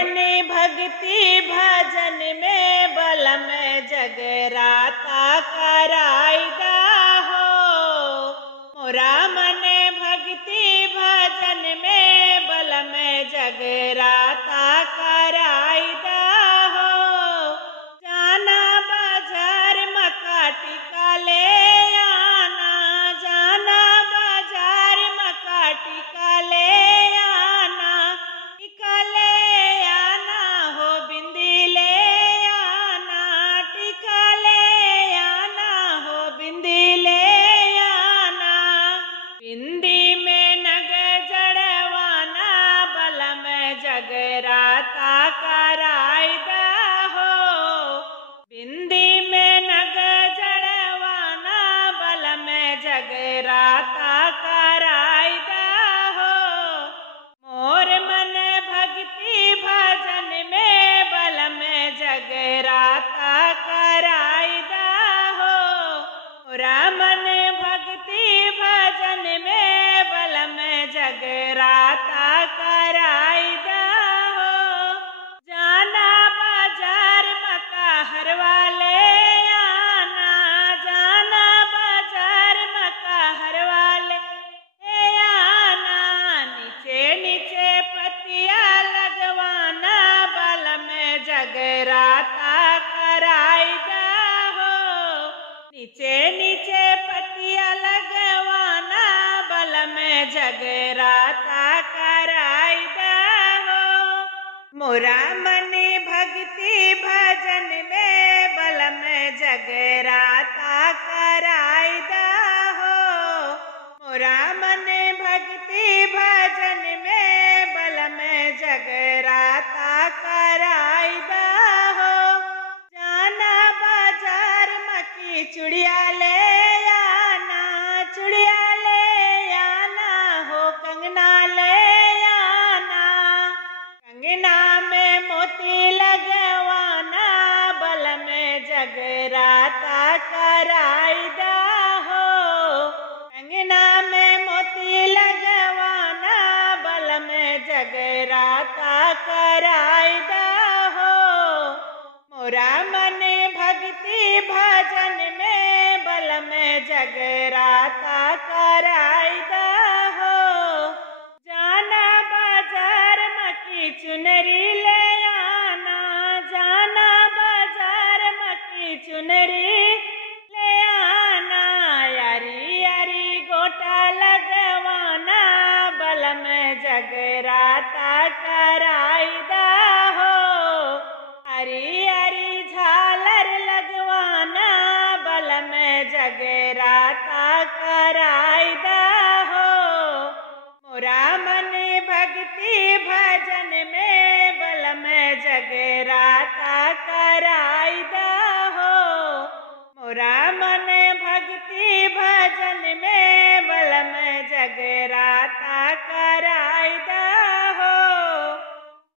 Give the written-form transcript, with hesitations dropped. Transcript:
मन भक्ति भजन में बलम जगराता कराईदा हो। मोरा मन भक्ति भजन में बलम जगराता कराईदा हो। जाना बाजार मक्का टिका ले आना, जाना बाजार मक्का टिका ले आना, टिका ले आना हो बिंदी ले आना, टिका ले आना हो बिंदी ले आना। बिंदी में नग जड़वाना बलम जगराता कराईदा हो। बिंदी में नग जड़वाना बलम जगराता कराईदा हो। मोर मन भक्ति भजन में बलम जगराता कराईदा हो। मोरा मन भक्ति भजन में बलम जगराता कराईदा हो। जाना बाजार मक्का हरवा ले आना, जाना बाजार मक्का हरवा ले आना। नीचे नीचे पतिया लगवाना बलम जगराता कराईदा हो। नीचे नीचे पतिया लगवाना बलम जगराता कराईदा हो। मोरा मन भक्ति भजन में बलम जगराता कराईदा हो। मोरा मन भक्ति भजन में बलम जगराता कराईदा हो। जाना बाजार मक्की चूड़िया ले आना, चूड़िया ले आना हो कंगना ले आना। कंगना में मोती लगवाना बलम जगराता कराईदा हो। कंगना में मोती लगवाना बलम जगराता कराईदा हो। मोरा मन भक्ति भजन में बलम जगराता कराईदा हो। जाना बाजार मक्की चुनरी ले आना, जाना बाजार मक्की चुनरी ले आना। यारी यारी गोटा लगवाना बलम जगराता कराईदा हो। हरी हरी झालर लगवाना बलम जगराता कराईदा